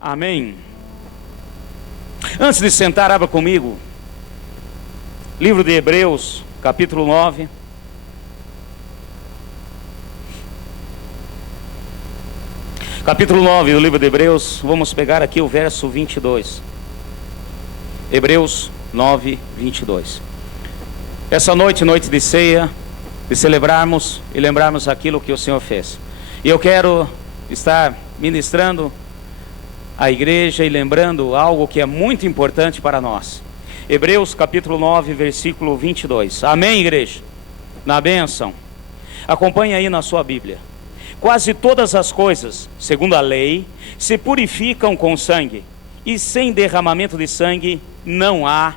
Amém. Antes de sentar, abra comigo livro de Hebreus, capítulo 9. Capítulo 9 do livro de Hebreus, vamos pegar aqui o verso 22. Hebreus 9, 22. Essa noite, noite de ceia, de celebrarmos e lembrarmos aquilo que o Senhor fez. E eu quero estar ministrando a igreja e lembrando algo que é muito importante para nós. Hebreus capítulo 9, versículo 22. Amém, igreja? Na bênção. Acompanhe aí na sua Bíblia. Quase todas as coisas, segundo a lei, se purificam com sangue, e sem derramamento de sangue não há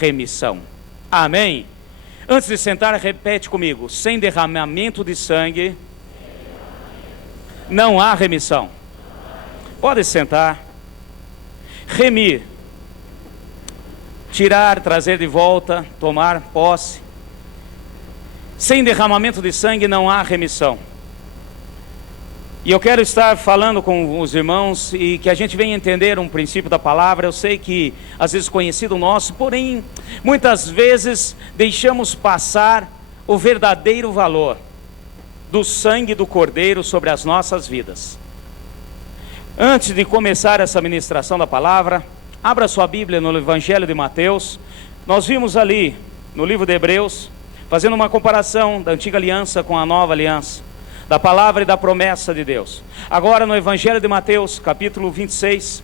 remissão. Amém? Antes de sentar, repete comigo: sem derramamento de sangue não há remissão. Pode sentar. Remir: tirar, trazer de volta, tomar posse. Sem derramamento de sangue não há remissão. E eu quero estar falando com os irmãos e que a gente venha entender um princípio da palavra. Eu sei que às vezes conhecido nosso, porém muitas vezes deixamos passar o verdadeiro valor do sangue do Cordeiro sobre as nossas vidas. Antes de começar essa ministração da palavra, abra sua Bíblia no Evangelho de Mateus. Nós vimos ali no livro de Hebreus, fazendo uma comparação da antiga aliança com a nova aliança, da palavra e da promessa de Deus. Agora no Evangelho de Mateus, capítulo 26,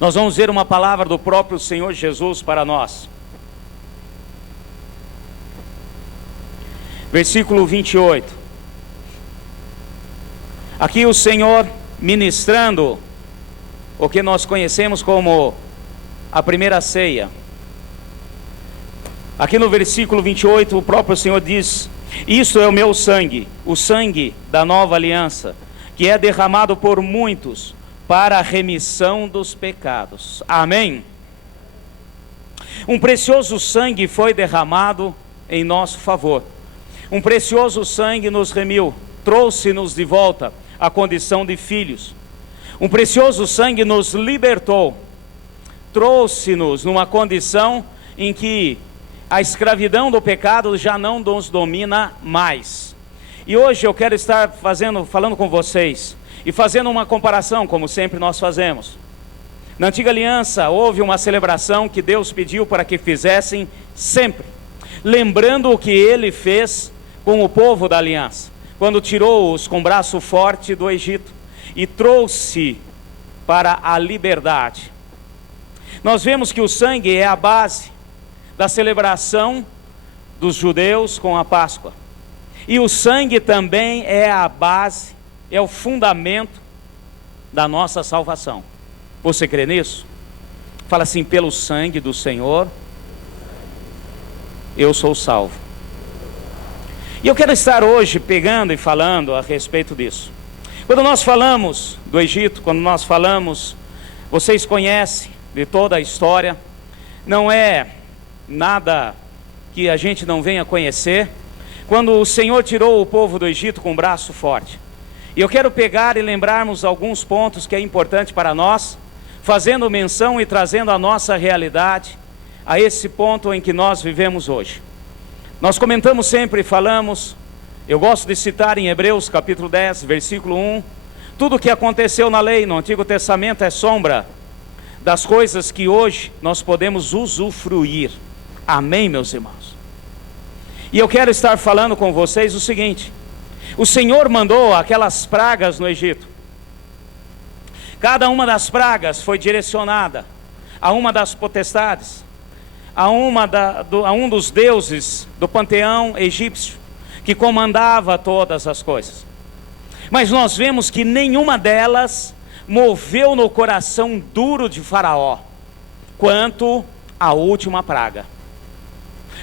nós vamos ver uma palavra do próprio Senhor Jesus para nós. Versículo 28. Aqui o Senhor ministrando o que nós conhecemos como a primeira ceia. Aqui no versículo 28, o próprio Senhor diz: isto é o meu sangue, o sangue da nova aliança, que é derramado por muitos para a remissão dos pecados. Amém? Um precioso sangue foi derramado em nosso favor. Um precioso sangue nos remiu, trouxe-nos de volta à condição de filhos. Um precioso sangue nos libertou, trouxe-nos numa condição em que a escravidão do pecado já não nos domina mais. E hoje eu quero estar falando com vocês e fazendo uma comparação, como sempre nós fazemos. Na antiga aliança houve uma celebração que Deus pediu para que fizessem sempre, lembrando o que Ele fez com o povo da aliança, quando tirou-os com braço forte do Egito e trouxe para a liberdade. Nós vemos que o sangue é a base da celebração dos judeus com a Páscoa. E o sangue também é a base, é o fundamento da nossa salvação. Você crê nisso? Fala assim: pelo sangue do Senhor eu sou salvo. E eu quero estar hoje pegando e falando a respeito disso. Quando nós falamos do Egito, quando nós falamos, vocês conhecem de toda a história, não é nada que a gente não venha conhecer, quando o Senhor tirou o povo do Egito com um braço forte. E eu quero pegar e lembrarmos alguns pontos que é importante para nós, fazendo menção e trazendo a nossa realidade a esse ponto em que nós vivemos hoje. Nós comentamos sempre e falamos, eu gosto de citar em Hebreus capítulo 10, versículo 1, tudo o que aconteceu na lei no Antigo Testamento é sombra das coisas que hoje nós podemos usufruir. Amém, meus irmãos? E eu quero estar falando com vocês o seguinte: o Senhor mandou aquelas pragas no Egito. Cada uma das pragas foi direcionada a uma das potestades, a um dos deuses do panteão egípcio, que comandava todas as coisas. Mas nós vemos que nenhuma delas moveu no coração duro de Faraó, quanto a última praga,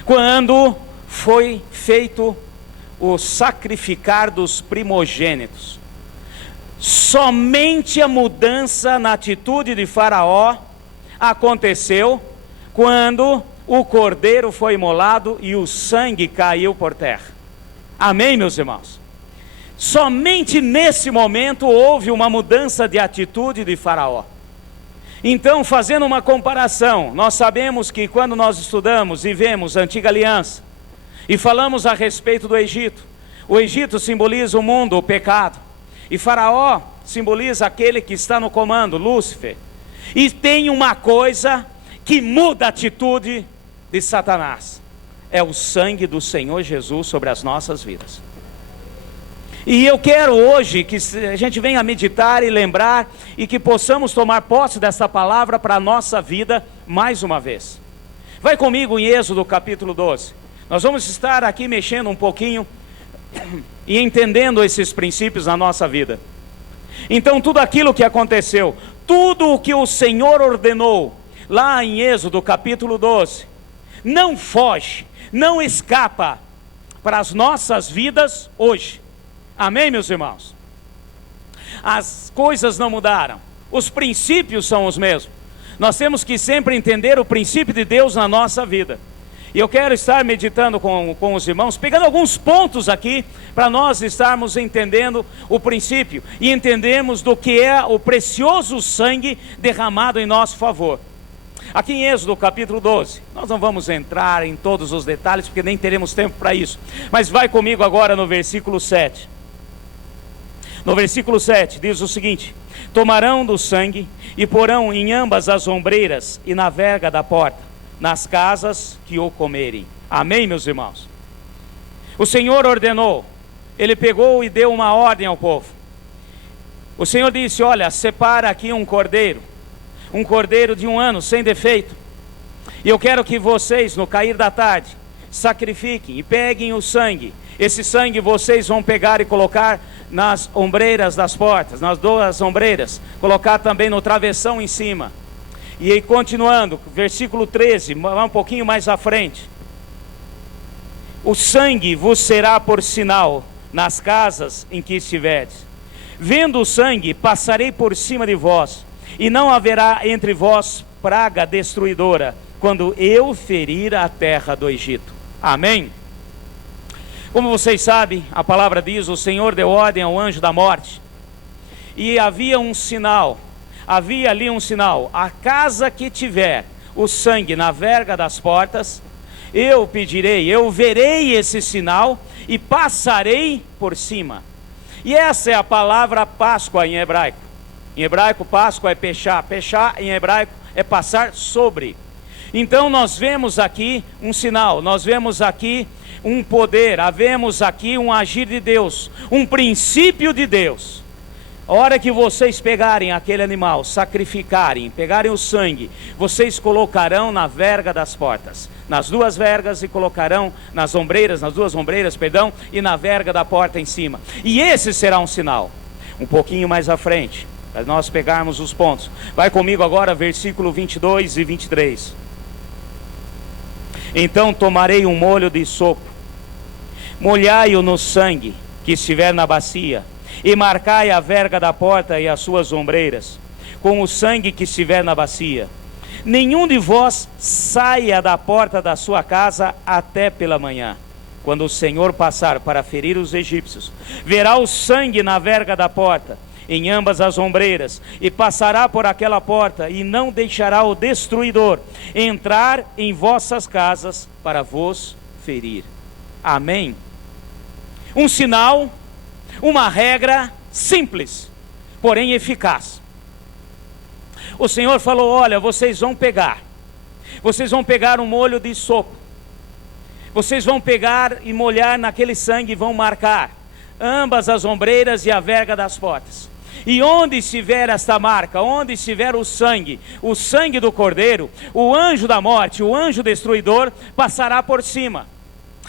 quando foi feito o sacrificar dos primogênitos. Somente a mudança na atitude de Faraó aconteceu quando o cordeiro foi imolado e o sangue caiu por terra. Amém, meus irmãos? somente nesse momento houve uma mudança de atitude de Faraó. Então, fazendo uma comparação, nós sabemos que quando nós estudamos e vemos a Antiga Aliança, e falamos a respeito do Egito, o Egito simboliza o mundo, o pecado, e Faraó simboliza aquele que está no comando, Lúcifer. E tem uma coisa que muda a atitude de Satanás, é o sangue do Senhor Jesus sobre as nossas vidas. E eu quero hoje que a gente venha meditar e lembrar, e que possamos tomar posse dessa palavra para a nossa vida mais uma vez. Vai comigo em Êxodo capítulo 12. Nós vamos estar aqui mexendo um pouquinho e entendendo esses princípios na nossa vida. Então, tudo aquilo que aconteceu, tudo o que o Senhor ordenou, lá em Êxodo capítulo 12, não foge, não escapa para as nossas vidas hoje. Amém, meus irmãos? As coisas não mudaram, os princípios são os mesmos. Nós temos que sempre entender o princípio de Deus na nossa vida. E eu quero estar meditando com os irmãos, pegando alguns pontos aqui, para nós estarmos entendendo o princípio, e entendemos do que é o precioso sangue derramado em nosso favor. Aqui em Êxodo capítulo 12, nós não vamos entrar em todos os detalhes, porque nem teremos tempo para isso. Mas vai comigo agora no versículo 7. No versículo 7 diz o seguinte: tomarão do sangue e porão em ambas as ombreiras e na verga da porta, nas casas que o comerem. Amém, meus irmãos? O Senhor ordenou, Ele pegou e deu uma ordem ao povo. O Senhor disse: olha, separa aqui um cordeiro de 1 ano, sem defeito. E eu quero que vocês, no cair da tarde, sacrifiquem e peguem o sangue. Esse sangue vocês vão pegar e colocar nas ombreiras das portas, nas 2 ombreiras, colocar também no travessão em cima. E aí, continuando, versículo 13, um pouquinho mais à frente: o sangue vos será por sinal nas casas em que estiverdes. Vendo o sangue, passarei por cima de vós, e não haverá entre vós praga destruidora, quando eu ferir a terra do Egito. Amém? Como vocês sabem, a palavra diz: o Senhor deu ordem ao anjo da morte, e havia um sinal, havia ali um sinal: a casa que tiver o sangue na verga das portas, eu pedirei, eu verei esse sinal e passarei por cima. E essa é a palavra Páscoa em hebraico. Em hebraico, Páscoa é pechá. Pechá em hebraico é passar sobre. Então nós vemos aqui um sinal, nós vemos aqui um poder, vemos aqui um agir de Deus, um princípio de Deus. A hora que vocês pegarem aquele animal, sacrificarem, pegarem o sangue, vocês colocarão na verga das portas, nas 2 vergas, e colocarão nas ombreiras, nas 2 ombreiras, perdão, e na verga da porta em cima. E esse será um sinal. Um pouquinho mais à frente, para nós pegarmos os pontos. Vai comigo agora, versículo 22 e 23. Então tomarei um molho de sopo, molhai-o no sangue que estiver na bacia, e marcai a verga da porta e as suas ombreiras, com o sangue que estiver na bacia. Nenhum de vós saia da porta da sua casa até pela manhã. Quando o Senhor passar para ferir os egípcios, verá o sangue na verga da porta, em ambas as ombreiras, e passará por aquela porta, e não deixará o destruidor entrar em vossas casas para vos ferir. Amém? Um sinal, uma regra simples, porém eficaz. O Senhor falou: olha, vocês vão pegar um molho de sopo, vocês vão pegar e molhar naquele sangue, e vão marcar ambas as ombreiras e a verga das portas. E onde estiver esta marca, onde estiver o sangue do cordeiro, o anjo da morte, o anjo destruidor, passará por cima.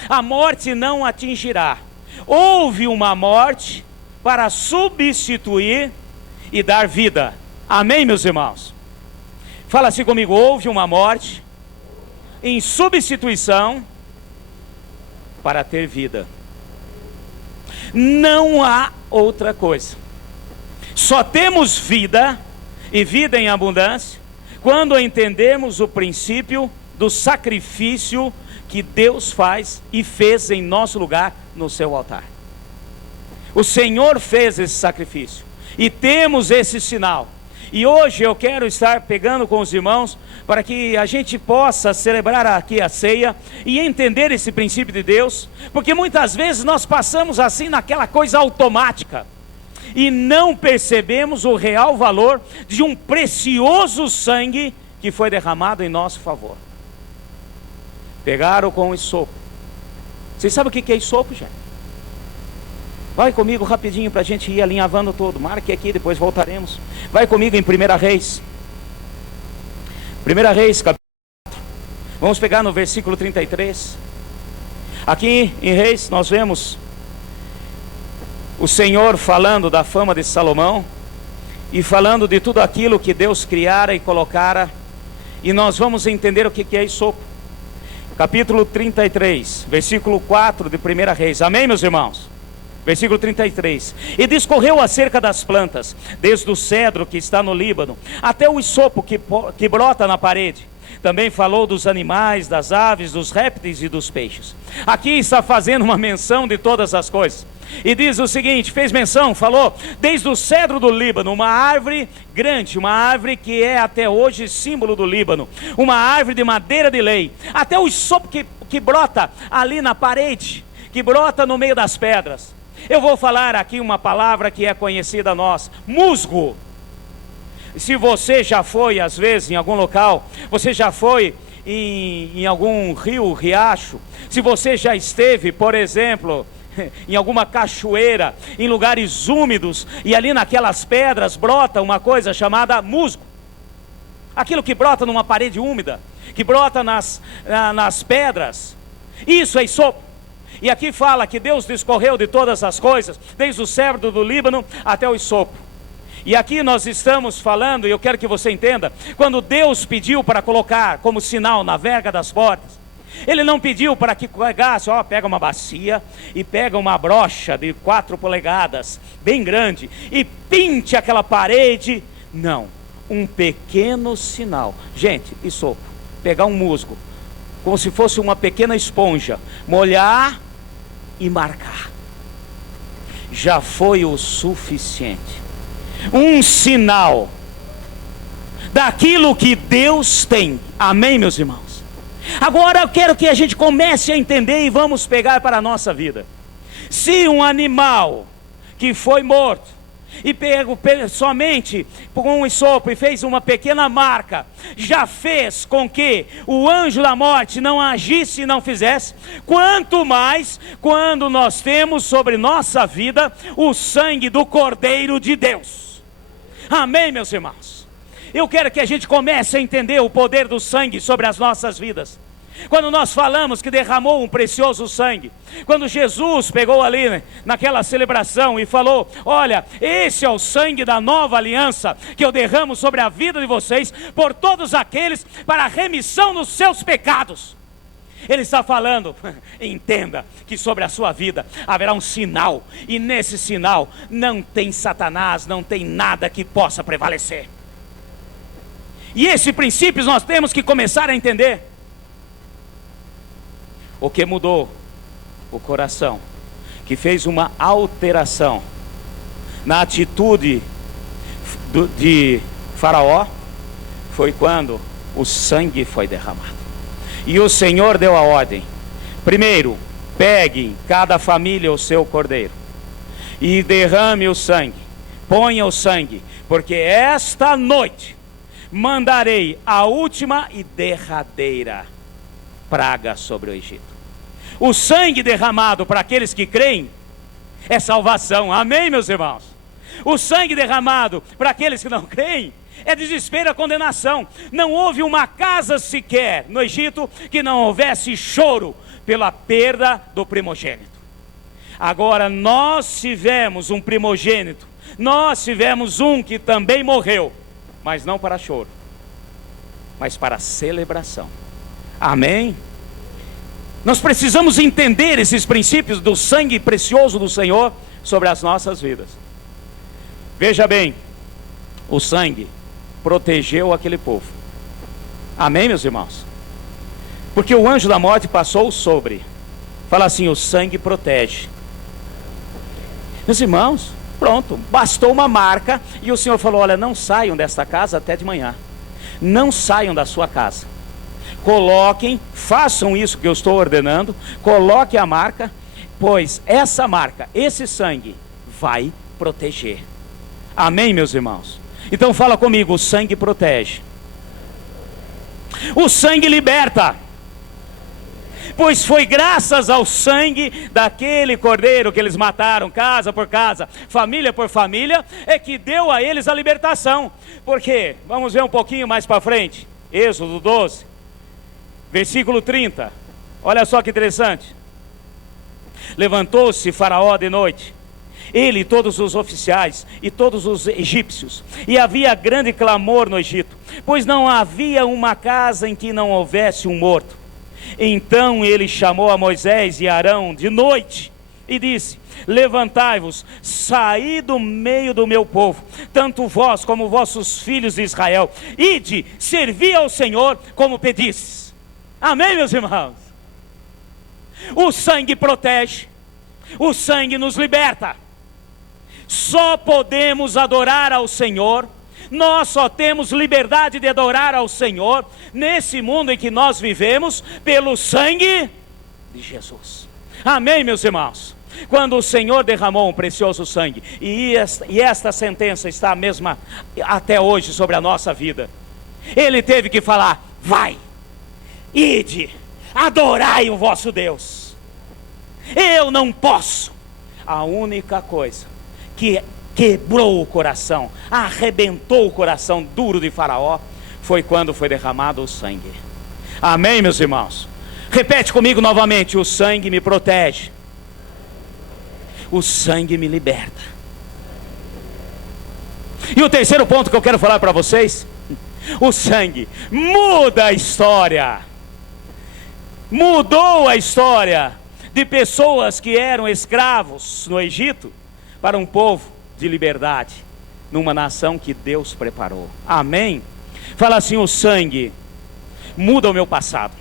A morte não atingirá. Houve uma morte para substituir e dar vida. Amém, meus irmãos? Fala assim comigo: houve uma morte em substituição para ter vida. Não há outra coisa. Só temos vida, e vida em abundância, quando entendemos o princípio do sacrifício que Deus faz e fez em nosso lugar no seu altar. O Senhor fez esse sacrifício e temos esse sinal. E hoje eu quero estar pegando com os irmãos para que a gente possa celebrar aqui a ceia e entender esse princípio de Deus, porque muitas vezes nós passamos assim naquela coisa automática e não percebemos o real valor de um precioso sangue que foi derramado em nosso favor. Pegaram com o esopo. Vocês sabem o que é esopo, gente? Vai comigo rapidinho para a gente ir alinhavando todo. Marque aqui, depois voltaremos. Vai comigo em 1 Reis. 1 Reis, capítulo 4. Vamos pegar no versículo 33. Aqui em Reis nós vemos o Senhor falando da fama de Salomão e falando de tudo aquilo que Deus criara e colocara. E nós vamos entender o que é esopo. Capítulo 33, versículo 4 de 1 Reis. Amém, meus irmãos? Versículo 33. E discorreu acerca das plantas, desde o cedro que está no Líbano, até o esopo que brota na parede. Também falou dos animais, das aves, dos répteis e dos peixes. Aqui está fazendo uma menção de todas as coisas. E diz o seguinte, fez menção, falou, desde o cedro do Líbano, uma árvore grande, uma árvore que é até hoje símbolo do Líbano, uma árvore de madeira de lei, até o esopo que brota ali na parede, que brota no meio das pedras. Eu vou falar aqui uma palavra que é conhecida a nós, musgo. Se você já foi, às vezes, em algum local, você já foi em algum rio, riacho, se você já esteve, por exemplo, em alguma cachoeira, em lugares úmidos, e ali naquelas pedras brota uma coisa chamada musgo. Aquilo que brota numa parede úmida, que brota nas pedras, isso é esopo. E aqui fala que Deus discorreu de todas as coisas, desde o cedro do Líbano até o esopo. E aqui nós estamos falando, e eu quero que você entenda, quando Deus pediu para colocar como sinal na verga das portas, Ele não pediu para que pegasse, pega uma bacia e pega uma brocha de 4 polegadas, bem grande, e pinte aquela parede. Não, um pequeno sinal. Gente, esopo, pegar um musgo, como se fosse uma pequena esponja, molhar e marcar, já foi o suficiente. Um sinal daquilo que Deus tem. Amém, meus irmãos? Agora eu quero que a gente comece a entender e vamos pegar para a nossa vida. Se um animal que foi morto e pego somente com um esopo e fez uma pequena marca, já fez com que o anjo da morte não agisse e não fizesse, quanto mais quando nós temos sobre nossa vida o sangue do Cordeiro de Deus. Amém, meus irmãos? Eu quero que a gente comece a entender o poder do sangue sobre as nossas vidas. Quando nós falamos que derramou um precioso sangue, quando Jesus pegou ali naquela celebração e falou, olha, esse é o sangue da nova aliança que eu derramo sobre a vida de vocês, por todos aqueles, para a remissão dos seus pecados. Ele está falando, entenda, que sobre a sua vida haverá um sinal, e nesse sinal não tem Satanás, não tem nada que possa prevalecer. E esse princípio nós temos que começar a entender. O que mudou o coração, que fez uma alteração na atitude de Faraó, foi quando o sangue foi derramado. E o Senhor deu a ordem: primeiro, pegue cada família o seu cordeiro e derrame o sangue, ponha o sangue, porque esta noite mandarei a última e derradeira praga sobre o Egito. O sangue derramado para aqueles que creem é salvação. Amém, meus irmãos? O sangue derramado para aqueles que não creem é desespero, a condenação. Não houve uma casa sequer no Egito que não houvesse choro pela perda do primogênito. Agora nós tivemos um primogênito, nós tivemos um que também morreu, mas não para choro, mas para celebração. Amém? Nós precisamos entender esses princípios do sangue precioso do Senhor sobre as nossas vidas. Veja bem, o sangue protegeu aquele povo. Amém, meus irmãos? Porque o anjo da morte passou sobre. Fala assim, o sangue protege. Meus irmãos, pronto, bastou uma marca e o Senhor falou: olha, não saiam desta casa até de manhã. Não saiam da sua casa. Coloquem, façam isso que eu estou ordenando, coloque a marca, pois essa marca, esse sangue, vai proteger. Amém, meus irmãos? Então fala comigo: o sangue protege. O sangue liberta. Pois foi graças ao sangue daquele cordeiro que eles mataram, casa por casa, família por família, é que deu a eles a libertação. Por quê? Vamos ver um pouquinho mais para frente. Êxodo 12, versículo 30. Olha só que interessante. Levantou-se Faraó de noite, ele e todos os oficiais e todos os egípcios, e havia grande clamor no Egito, pois não havia uma casa em que não houvesse um morto. Então ele chamou a Moisés e Arão de noite e disse: levantai-vos, saí do meio do meu povo, tanto vós como vossos filhos de Israel, ide, servi ao Senhor como pedistes. Amém, meus irmãos? O sangue protege, o sangue nos liberta. Só podemos adorar ao Senhor, nós só temos liberdade de adorar ao Senhor nesse mundo em que nós vivemos, pelo sangue de Jesus. Amém, meus irmãos? Quando o Senhor derramou um precioso sangue, e esta sentença está a mesma até hoje sobre a nossa vida, Ele teve que falar: vai, ide, adorai o vosso Deus. Eu não posso. A única coisa que quebrou o coração, arrebentou o coração duro de Faraó, foi quando foi derramado o sangue. Amém, meus irmãos? Repete comigo novamente: o sangue me protege, o sangue me liberta. E o terceiro ponto que eu quero falar para vocês: o sangue muda a história. Mudou a história de pessoas que eram escravos no Egito para um povo de liberdade, numa nação que Deus preparou. Amém? Fala assim: o sangue muda o meu passado.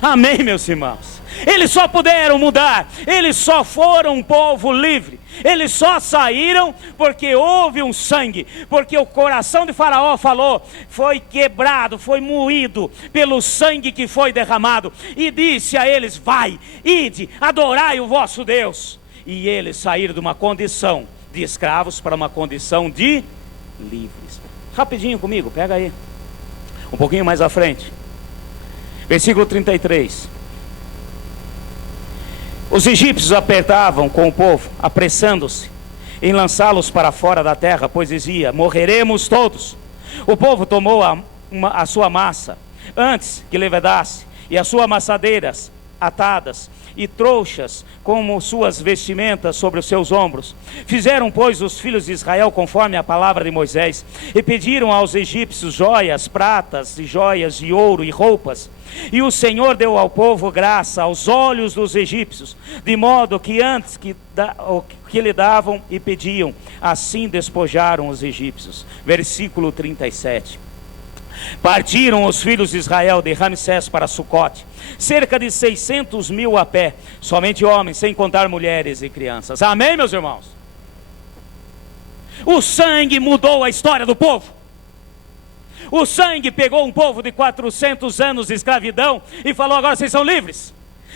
Amém, meus irmãos? Eles só puderam mudar, eles só foram um povo livre, eles só saíram porque houve um sangue, porque o coração de Faraó falou, foi quebrado, foi moído pelo sangue que foi derramado, e disse a eles: vai, ide, adorai o vosso Deus. E eles saíram de uma condição de escravos para uma condição de livres. Rapidinho comigo, pega aí, um pouquinho mais à frente, versículo 33. Os egípcios apertavam com o povo, apressando-se em lançá-los para fora da terra, pois dizia: morreremos todos. O povo tomou a sua massa antes que levedasse, e as suas amassadeiras atadas, e trouxas como suas vestimentas sobre os seus ombros. Fizeram, pois, os filhos de Israel conforme a palavra de Moisés, e pediram aos egípcios joias, pratas e joias de ouro e roupas. E o Senhor deu ao povo graça aos olhos dos egípcios, de modo que antes que lhe davam e pediam, assim despojaram os egípcios. Versículo 37. Partiram os filhos de Israel de Ramsés para Sucote, cerca de 600 mil a pé, somente homens, sem contar mulheres e crianças. Amém, meus irmãos? O sangue mudou a história do povo. O sangue pegou um povo de 400 anos de escravidão e falou: agora vocês são livres.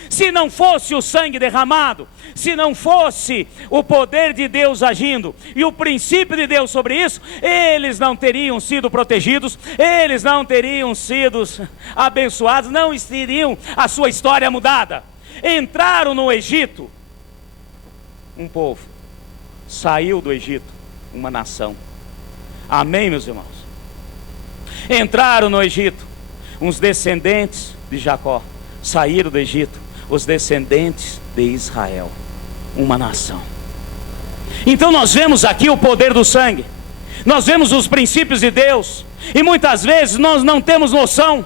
Se não fosse o sangue derramado, se não fosse o poder de Deus agindo e o princípio de Deus sobre isso, eles não teriam sido protegidos, eles não teriam sido abençoados, não teriam a sua história mudada. Entraram no Egito, um povo, saiu do Egito, uma nação. Amém, meus irmãos? Entraram no Egito, uns descendentes de Jacó, saíram do Egito, os descendentes de Israel, uma nação. Então nós vemos aqui o poder do sangue, nós vemos os princípios de Deus, e muitas vezes nós não temos noção,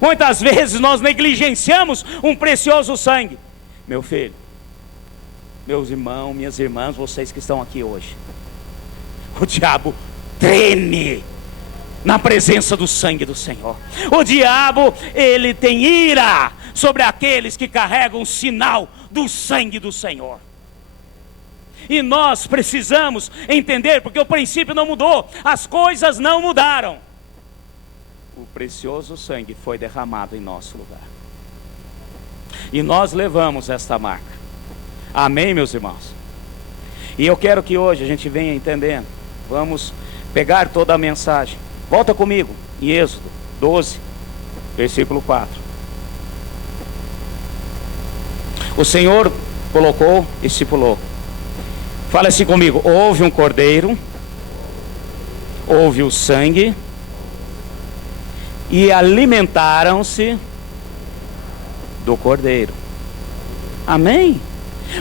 muitas vezes nós negligenciamos um precioso sangue. Meu filho, meus irmãos, minhas irmãs, vocês que estão aqui hoje, o diabo treme na presença do sangue do Senhor. O diabo, ele tem ira sobre aqueles que carregam o sinal do sangue do Senhor. E nós precisamos entender, porque o princípio não mudou, as coisas não mudaram. O precioso sangue foi derramado em nosso lugar. E nós levamos esta marca. Amém, meus irmãos? E eu quero que hoje a gente venha entendendo. Vamos pegar toda a mensagem. Volta comigo em Êxodo 12, versículo 4. O Senhor colocou e estipulou. Fala assim comigo: houve um cordeiro, houve o sangue, e alimentaram-se do cordeiro. Amém?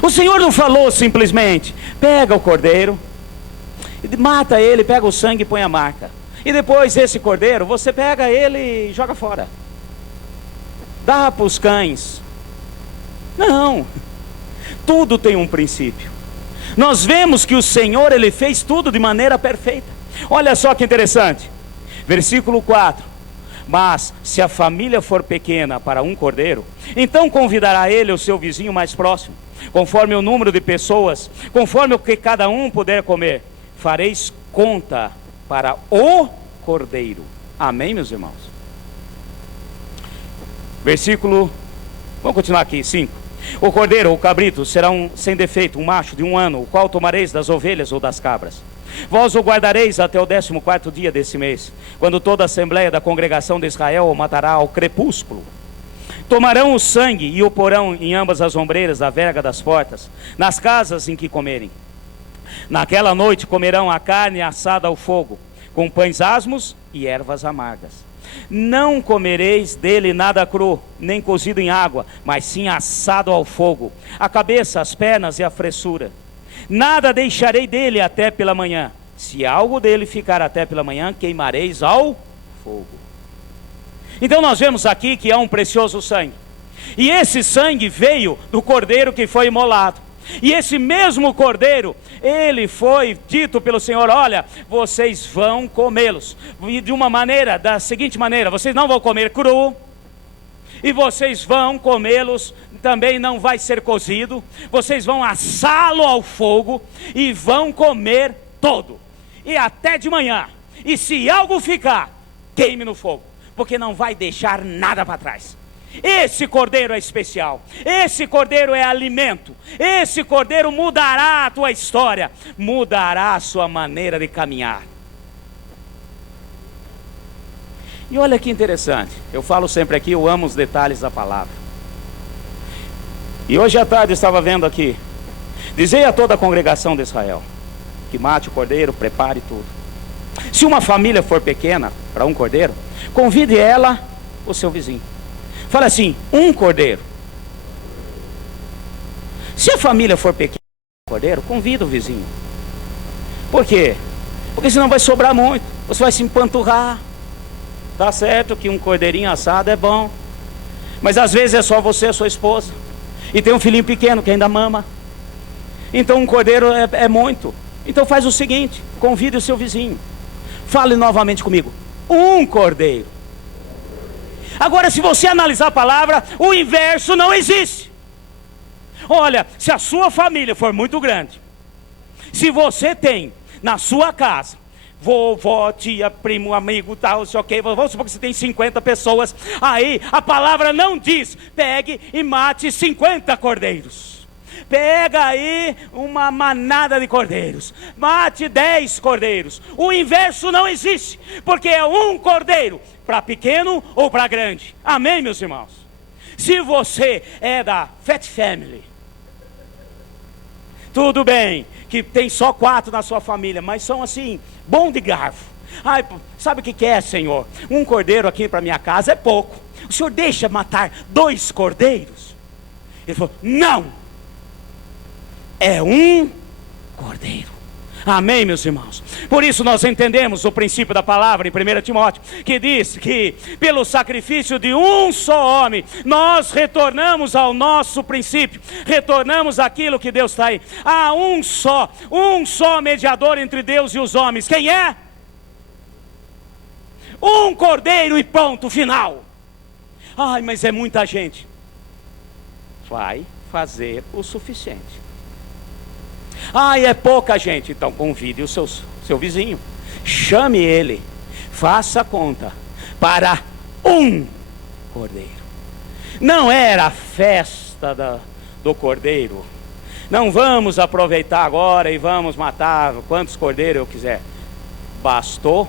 O Senhor não falou simplesmente: pega o cordeiro, mata ele, pega o sangue e põe a marca. E depois esse cordeiro, você pega ele e joga fora. Dá para os cães. Não. Tudo tem um princípio. Nós vemos que o Senhor, Ele fez tudo de maneira perfeita. Olha só que interessante. Versículo 4. Mas se a família for pequena para um cordeiro, então convidará ele o seu vizinho mais próximo, conforme o número de pessoas, conforme o que cada um puder comer. Fareis conta para o cordeiro. Amém, meus irmãos? Versículo, vamos continuar aqui, 5. O cordeiro ou cabrito será sem defeito, um macho de 1 ano, o qual tomareis das ovelhas ou das cabras. Vós o guardareis até o 14º dia desse mês, quando toda a assembleia da congregação de Israel o matará ao crepúsculo. Tomarão o sangue e o porão em ambas as ombreiras da verga das portas, nas casas em que comerem. Naquela noite comerão a carne assada ao fogo, com pães asmos e ervas amargas. Não comereis dele nada cru, nem cozido em água, mas sim assado ao fogo, a cabeça, as pernas e a fressura. Nada deixarei dele até pela manhã. Se algo dele ficar até pela manhã, queimareis ao fogo. Então nós vemos aqui que há um precioso sangue. E esse sangue veio do cordeiro que foi imolado. E esse mesmo cordeiro, ele foi dito pelo Senhor: olha, vocês vão comê-los. E de uma maneira, da seguinte maneira: vocês não vão comer cru, e vocês vão comê-los, também não vai ser cozido. Vocês vão assá-lo ao fogo e vão comer todo. E até de manhã. E se algo ficar, queime no fogo, porque não vai deixar nada para trás. Esse cordeiro é especial. Esse cordeiro é alimento. Esse cordeiro mudará a tua história, mudará a sua maneira de caminhar. E olha que interessante. Eu falo sempre aqui, eu amo os detalhes da palavra. E hoje à tarde eu estava vendo aqui: dizei a toda a congregação de Israel que mate o cordeiro, prepare tudo. Se uma família for pequena para um cordeiro, convide ela, o seu vizinho. Fala assim: um cordeiro. Se a família for pequena, cordeiro, convida o vizinho. Por quê? Porque senão vai sobrar muito. Você vai se empanturrar. Tá certo que um cordeirinho assado é bom, mas às vezes é só você e a sua esposa, e tem um filhinho pequeno que ainda mama. Então um cordeiro é muito. Então faz o seguinte: convide o seu vizinho. Fale novamente comigo: um cordeiro. Agora, se você analisar a palavra, o inverso não existe. Olha, se a sua família for muito grande, se você tem na sua casa vovó, tia, primo, amigo, tal, sei o que, vamos supor que você tem 50 pessoas, aí a palavra não diz: pegue e mate 50 cordeiros. Pega aí uma manada de cordeiros, mate 10 cordeiros. O inverso não existe, porque é um cordeiro para pequeno ou para grande. Amém, meus irmãos? Se você é da Fat Family, tudo bem que tem só 4 na sua família, mas são assim, bom de garfo. Ai, sabe o que é, Senhor? Um cordeiro aqui para minha casa é pouco. O Senhor deixa matar 2 cordeiros? Ele falou: não, é um cordeiro. Amém, meus irmãos? Por isso nós entendemos o princípio da palavra em 1 Timóteo, que diz que pelo sacrifício de um só homem, nós retornamos ao nosso princípio, retornamos àquilo que Deus está aí. Há um só mediador entre Deus e os homens. Quem é? Um cordeiro e ponto final. Ai, mas é muita gente. Vai fazer o suficiente. Ah, é pouca gente. Então convide o seu vizinho, chame ele, faça a conta para um cordeiro. Não era a festa do cordeiro. Não vamos aproveitar agora e vamos matar quantos cordeiros eu quiser. Bastou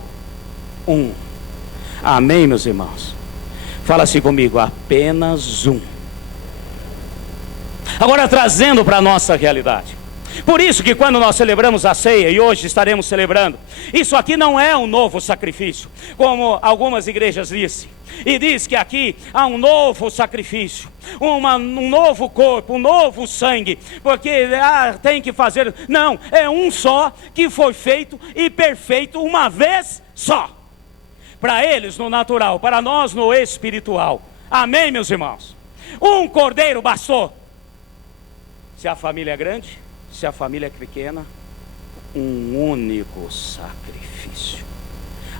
um. Amém, meus irmãos? Fala assim comigo, apenas um. Agora trazendo para a nossa realidade. Por isso que quando nós celebramos a ceia, e hoje estaremos celebrando, isso aqui não é um novo sacrifício, como algumas igrejas dizem. E diz que aqui há um novo sacrifício, um novo corpo, um novo sangue, porque tem que fazer. Não, é um só que foi feito e perfeito uma vez só. Para eles no natural, para nós no espiritual. Amém, meus irmãos? Um cordeiro bastou. Se a família é grande, se a família é pequena, um único sacrifício.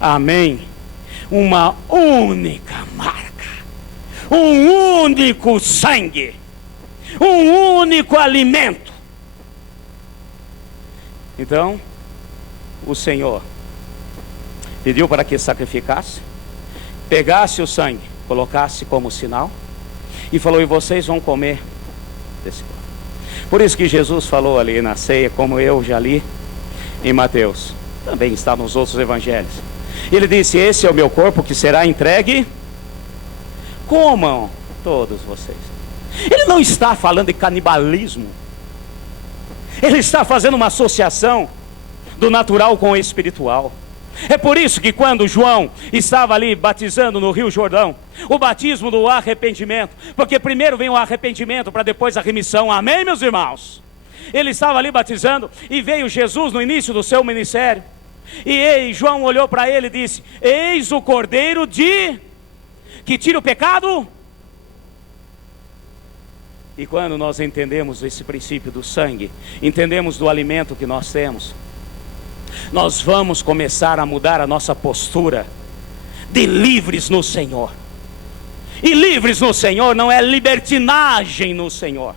Amém? Uma única marca, um único sangue, um único alimento. Então, o Senhor pediu para que sacrificasse, pegasse o sangue, colocasse como sinal, e falou, e vocês vão comer desse pão. Por isso que Jesus falou ali na ceia, como eu já li em Mateus, também está nos outros evangelhos. Ele disse, esse é o meu corpo que será entregue, comam todos vocês. Ele não está falando de canibalismo, ele está fazendo uma associação do natural com o espiritual. É por isso que quando João estava ali batizando no Rio Jordão, o batismo do arrependimento, porque primeiro vem o arrependimento para depois a remissão, amém, meus irmãos? Ele estava ali batizando e veio Jesus no início do seu ministério, e João olhou para ele e disse, eis o cordeiro que tira o pecado. E quando nós entendemos esse princípio do sangue, entendemos do alimento que nós temos, nós vamos começar a mudar a nossa postura de livres no Senhor. E livres no Senhor não é libertinagem no Senhor.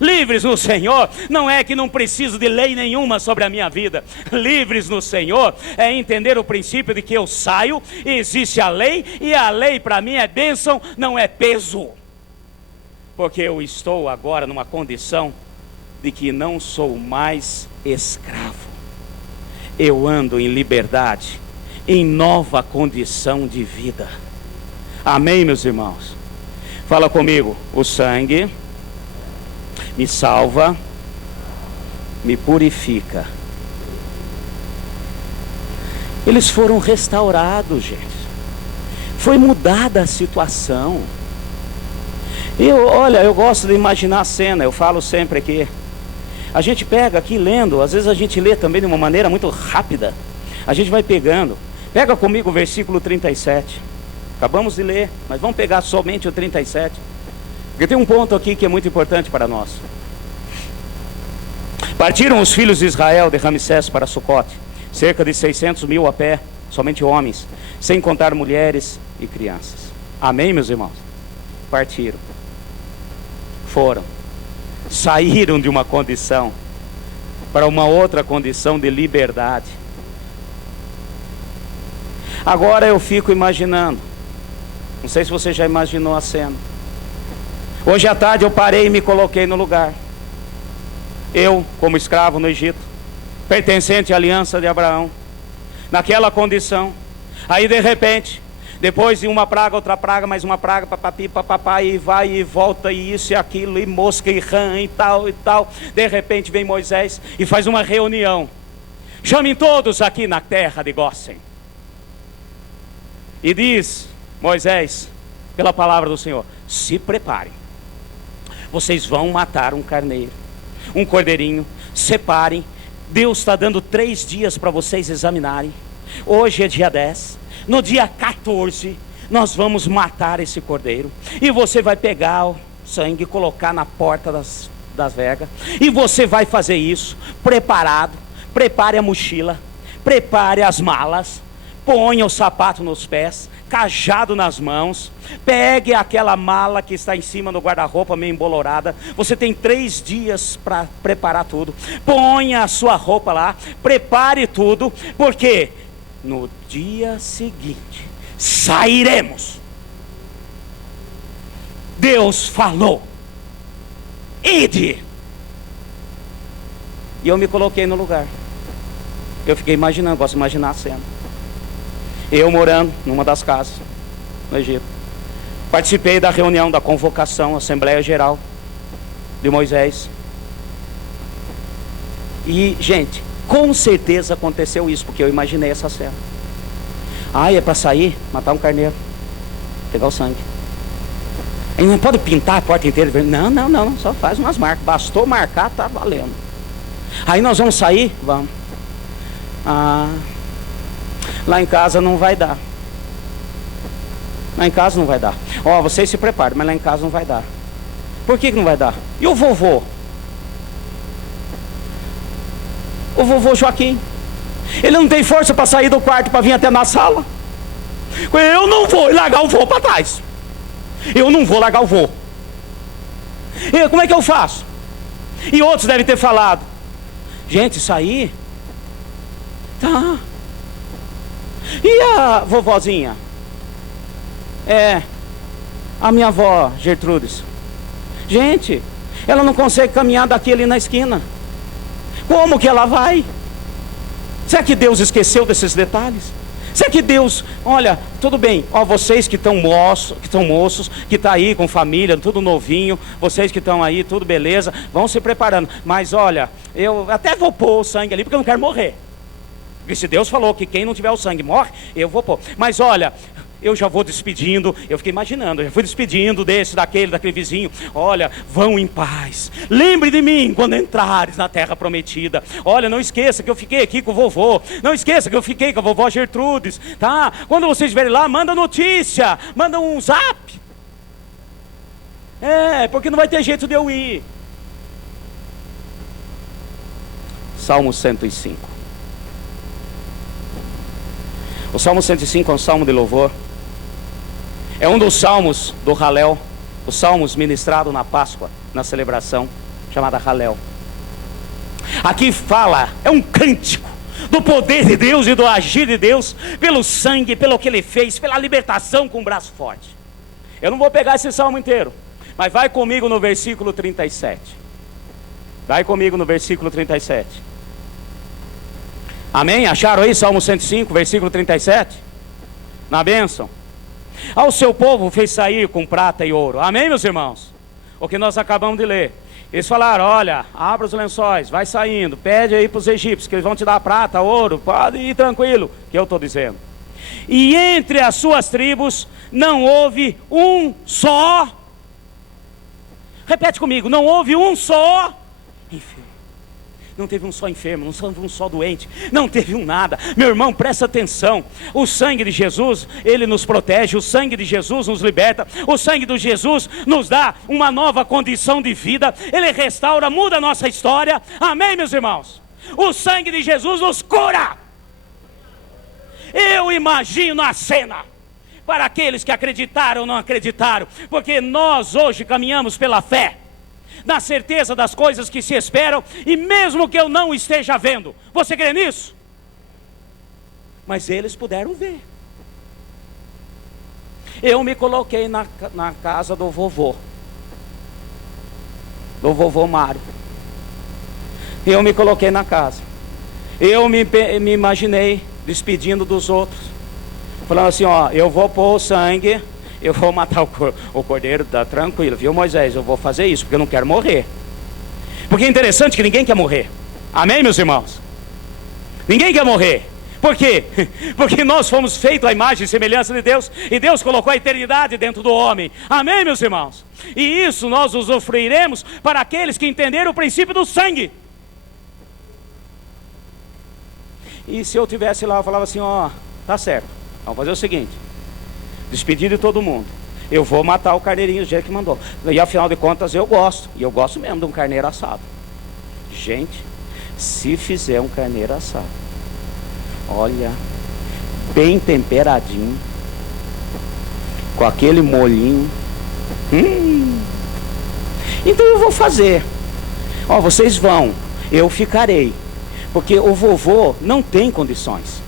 Livres no Senhor não é que não preciso de lei nenhuma sobre a minha vida. Livres no Senhor é entender o princípio de que eu saio e existe a lei, e a lei para mim é bênção, não é peso. Porque eu estou agora numa condição de que não sou mais escravo. Eu ando em liberdade, em nova condição de vida. Amém, meus irmãos? Fala comigo, o sangue me salva, me purifica. Eles foram restaurados, gente. Foi mudada a situação. Eu gosto de imaginar a cena, eu falo sempre aqui. A gente pega aqui lendo, às vezes a gente lê também de uma maneira muito rápida. A gente vai pegando. Pega comigo o versículo 37. Acabamos de ler, mas vamos pegar somente o 37. Porque tem um ponto aqui que é muito importante para nós. Partiram os filhos de Israel de Ramsés para Sucote, cerca de 600 mil a pé, somente homens, sem contar mulheres e crianças. Amém, meus irmãos? Partiram. Foram. Saíram de uma condição para uma outra condição de liberdade. Agora eu fico imaginando, não sei se você já imaginou a cena. Hoje à tarde eu parei e me coloquei no lugar. Eu, como escravo no Egito, pertencente à aliança de Abraão, naquela condição. Aí de repente, depois de uma praga, outra praga, mais uma praga, papapi, papapá, e vai e volta, e isso e aquilo, e mosca, e rã, e tal, e tal. De repente vem Moisés e faz uma reunião. Chamem todos aqui na terra de Gósen. E diz Moisés, pela palavra do Senhor, se preparem. Vocês vão matar um carneiro, um cordeirinho, separem. Deus está dando 3 dias para vocês examinarem. Hoje é dia 10. No dia 14, nós vamos matar esse cordeiro. E você vai pegar o sangue e colocar na porta das vegas. E você vai fazer isso preparado. Prepare a mochila, prepare as malas, ponha o sapato nos pés, cajado nas mãos, pegue aquela mala que está em cima do guarda-roupa meio embolorada. Você tem 3 dias para preparar tudo. Ponha a sua roupa lá, prepare tudo, porque no dia seguinte sairemos. Deus falou: ide. E eu me coloquei no lugar. Eu fiquei imaginando, gosto de imaginar a cena. Eu morando numa das casas no Egito. Participei da reunião, da convocação, Assembleia Geral de Moisés. E, gente, com certeza aconteceu isso, porque eu imaginei essa cena. É para sair, matar um carneiro, pegar o sangue. E não pode pintar a porta inteira. Não, só faz umas marcas. Bastou marcar, tá valendo. Aí nós vamos sair? Vamos. Lá em casa não vai dar. Lá em casa não vai dar. Vocês se preparem, mas lá em casa não vai dar. Por que não vai dar? E o vovô? O vovô Joaquim, ele não tem força para sair do quarto para vir até na sala. Eu não vou largar o vô para trás. Eu não vou largar o vô. E como é que eu faço? E outros devem ter falado: gente, sair? Tá. E a vovozinha? A minha avó Gertrudes. Gente, ela não consegue caminhar daqui ali na esquina. Como que ela vai? Será que Deus esqueceu desses detalhes? Será que Deus, olha, tudo bem, vocês que estão moços, que estão aí com família, tudo novinho, vocês que estão aí, tudo beleza, vão se preparando. Mas olha, eu até vou pôr o sangue ali, porque eu não quero morrer. Porque se Deus falou que quem não tiver o sangue morre, eu vou pôr. Mas olha, eu já vou despedindo, eu fiquei imaginando, eu já fui despedindo daquele vizinho. Olha, vão em paz. Lembre de mim quando entrares na terra prometida. Olha, não esqueça que eu fiquei aqui com o vovô. Não esqueça que eu fiquei com a vovó Gertrudes, tá? Quando vocês estiverem lá, manda notícia, manda um zap. Porque não vai ter jeito de eu ir. Salmo 105. O Salmo 105 é um salmo de louvor. É um dos salmos do Halel, os salmos ministrados na Páscoa, na celebração chamada Halel. Aqui fala, é um cântico do poder de Deus e do agir de Deus, pelo sangue, pelo que Ele fez, pela libertação com o braço forte. Eu não vou pegar esse salmo inteiro, mas vai comigo no versículo 37. Vai comigo no versículo 37. Amém? Acharam aí Salmo 105, versículo 37? Na bênção. Ao seu povo fez sair com prata e ouro. Amém, meus irmãos? O que nós acabamos de ler. Eles falaram: olha, abra os lençóis, vai saindo, pede aí para os egípcios que eles vão te dar prata, ouro, pode ir tranquilo, que eu estou dizendo. E entre as suas tribos não houve um só. Repete comigo: não houve um só enfermo. Não teve um só enfermo, não teve um só doente, não teve um nada. Meu irmão, presta atenção. O sangue de Jesus, ele nos protege. O sangue de Jesus nos liberta. O sangue de Jesus nos dá uma nova condição de vida. Ele restaura, muda a nossa história. Amém, meus irmãos? O sangue de Jesus nos cura. Eu imagino a cena para aqueles que acreditaram ou não acreditaram, porque nós hoje caminhamos pela fé, na certeza das coisas que se esperam, e mesmo que eu não esteja vendo. Você crê nisso? Mas eles puderam ver. Eu me coloquei na casa do vovô Mário. Eu me coloquei na casa. Eu me imaginei despedindo dos outros, falando assim: eu vou pôr o sangue, eu vou matar o cordeiro, tá tranquilo, viu, Moisés? Eu vou fazer isso, porque eu não quero morrer. Porque é interessante que ninguém quer morrer. Amém, meus irmãos? Ninguém quer morrer. Por quê? Porque nós fomos feitos à imagem e semelhança de Deus, e Deus colocou a eternidade dentro do homem. Amém, meus irmãos? E isso nós usufruiremos para aqueles que entenderam o princípio do sangue. E se eu tivesse lá, eu falava assim: tá certo, vamos fazer o seguinte, despedir de todo mundo, eu vou matar o carneirinho do jeito que mandou. E afinal de contas eu gosto, e eu gosto mesmo de um carneiro assado. Gente, se fizer um carneiro assado, olha, bem temperadinho, com aquele molhinho. Então eu vou fazer. Ó, vocês vão, eu ficarei. Porque o vovô não tem condições.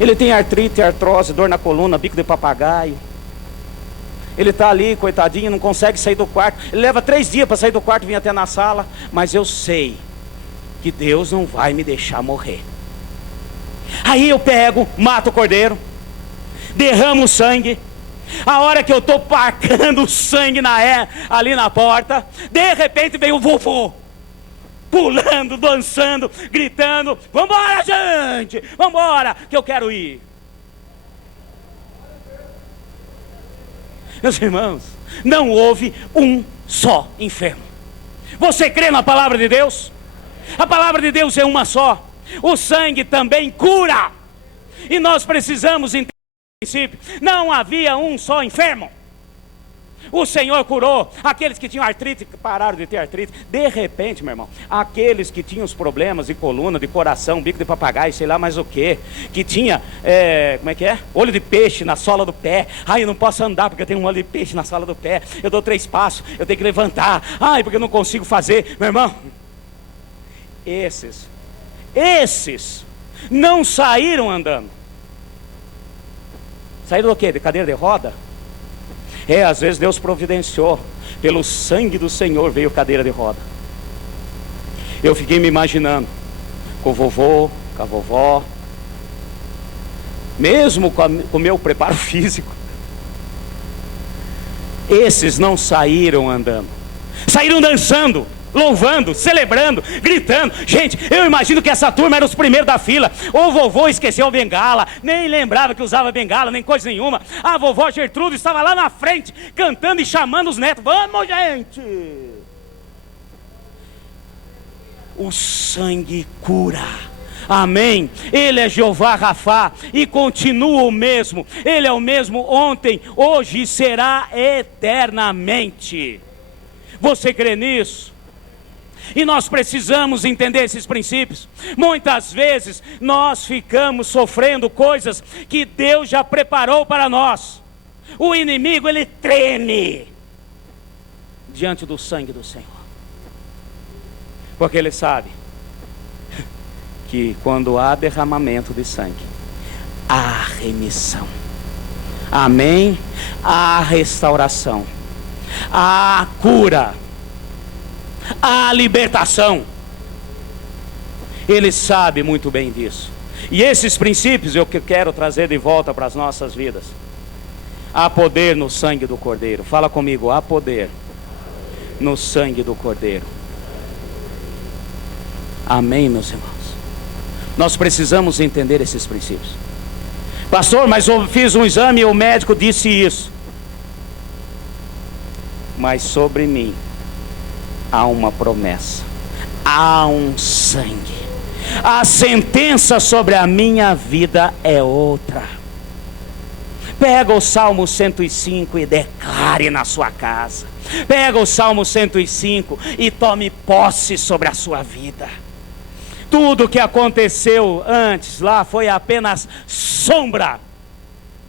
Ele tem artrite, artrose, dor na coluna, bico de papagaio. Ele está ali, coitadinho, não consegue sair do quarto. Ele leva 3 dias para sair do quarto e vir até na sala. Mas eu sei que Deus não vai me deixar morrer. Aí eu pego, mato o cordeiro, derramo o sangue. A hora que eu estou pacando o sangue ali na porta, de repente vem o vovô, pulando, dançando, gritando: vambora, gente, vambora, que eu quero ir. Meus irmãos, não houve um só enfermo. Você crê na palavra de Deus? A palavra de Deus é uma só. O sangue também cura. E nós precisamos entender o princípio. Não havia um só enfermo. O Senhor curou aqueles que tinham artrite, que pararam de ter artrite. De repente, meu irmão, aqueles que tinham os problemas de coluna, de coração, bico de papagaio, sei lá mais o que tinha, como é que é? Olho de peixe na sola do pé. Ai, eu não posso andar porque eu tenho um olho de peixe na sola do pé. Eu dou 3 passos, eu tenho que levantar. Ai, porque eu não consigo fazer. Meu irmão, esses não saíram andando. Saíram do quê? De cadeira de roda? Às vezes Deus providenciou. Pelo sangue do Senhor veio cadeira de roda. Eu fiquei me imaginando com o vovô, com a vovó, mesmo com o meu preparo físico. Esses não saíram andando, saíram dançando, louvando, celebrando, gritando. Gente, eu imagino que essa turma era os primeiros da fila. O vovô esqueceu a bengala, nem lembrava que usava bengala, nem coisa nenhuma. A vovó Gertrude estava lá na frente, cantando e chamando os netos: vamos, gente! O sangue cura. Amém? Ele é Jeová Rafá e continua o mesmo. Ele é o mesmo ontem, hoje e será eternamente. Você crê nisso? E nós precisamos entender esses princípios. Muitas vezes nós ficamos sofrendo coisas que Deus já preparou para nós. O inimigo, ele treme diante do sangue do Senhor, porque ele sabe que quando há derramamento de sangue, há remissão. Amém? Há restauração, há cura, a libertação. Ele sabe muito bem disso. E esses princípios eu quero trazer de volta para as nossas vidas. Há poder no sangue do Cordeiro. Fala comigo: há poder no sangue do Cordeiro. Amém, meus irmãos? Nós precisamos entender esses princípios. Pastor, mas eu fiz um exame e o médico disse isso. Mas sobre mim há uma promessa, há um sangue. A sentença sobre a minha vida é outra. Pega o Salmo 105 e declare na sua casa. Pega o Salmo 105 e tome posse sobre a sua vida. Tudo que aconteceu antes lá foi apenas sombra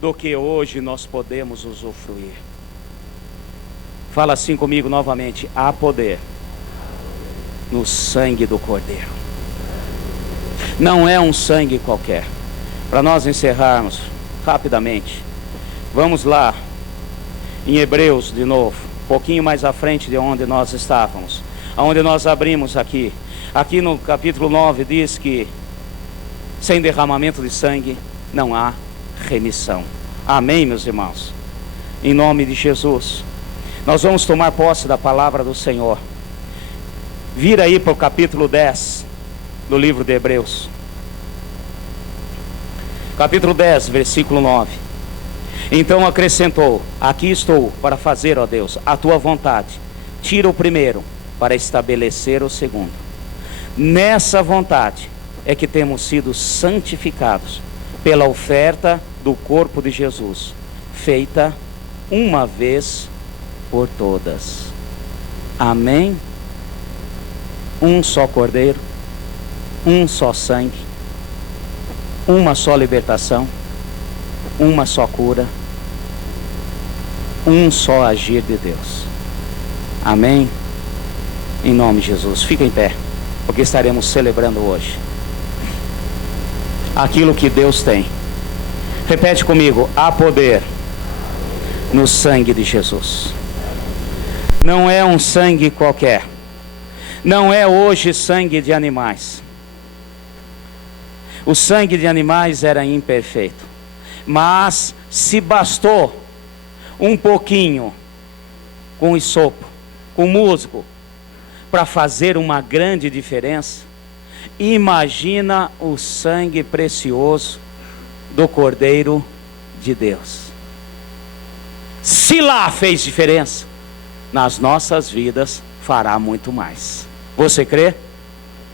do que hoje nós podemos usufruir. Fala assim comigo novamente: há poder no sangue do Cordeiro. Não é um sangue qualquer. Para nós encerrarmos rapidamente, vamos lá em Hebreus de novo, um pouquinho mais à frente de onde nós estávamos, aonde nós abrimos aqui no capítulo 9 diz que sem derramamento de sangue não há remissão. Amém, meus irmãos? Em nome de Jesus, nós vamos tomar posse da palavra do Senhor. Vira aí para o capítulo 10 do livro de Hebreus. Capítulo 10, versículo 9. Então acrescentou: aqui estou para fazer, ó Deus, a tua vontade. Tira o primeiro para estabelecer o segundo. Nessa vontade é que temos sido santificados pela oferta do corpo de Jesus, feita uma vez por todas. Amém? Um só cordeiro, um só sangue, uma só libertação, uma só cura. um só agir de Deus. Amém? Em nome de Jesus. Fica em pé, porque estaremos celebrando hoje aquilo que Deus tem. Repete comigo: há poder no sangue de Jesus. Não é um sangue qualquer. Não é hoje sangue de animais. O sangue de animais era imperfeito, mas se bastou um pouquinho com hisopo, com musgo, para fazer uma grande diferença, imagina o sangue precioso do Cordeiro de Deus. Se lá fez diferença, nas nossas vidas fará muito mais. Você crê?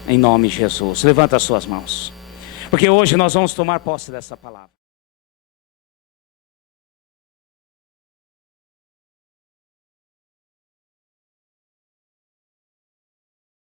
Em nome de Jesus. Levanta as suas mãos, porque hoje nós vamos tomar posse dessa palavra.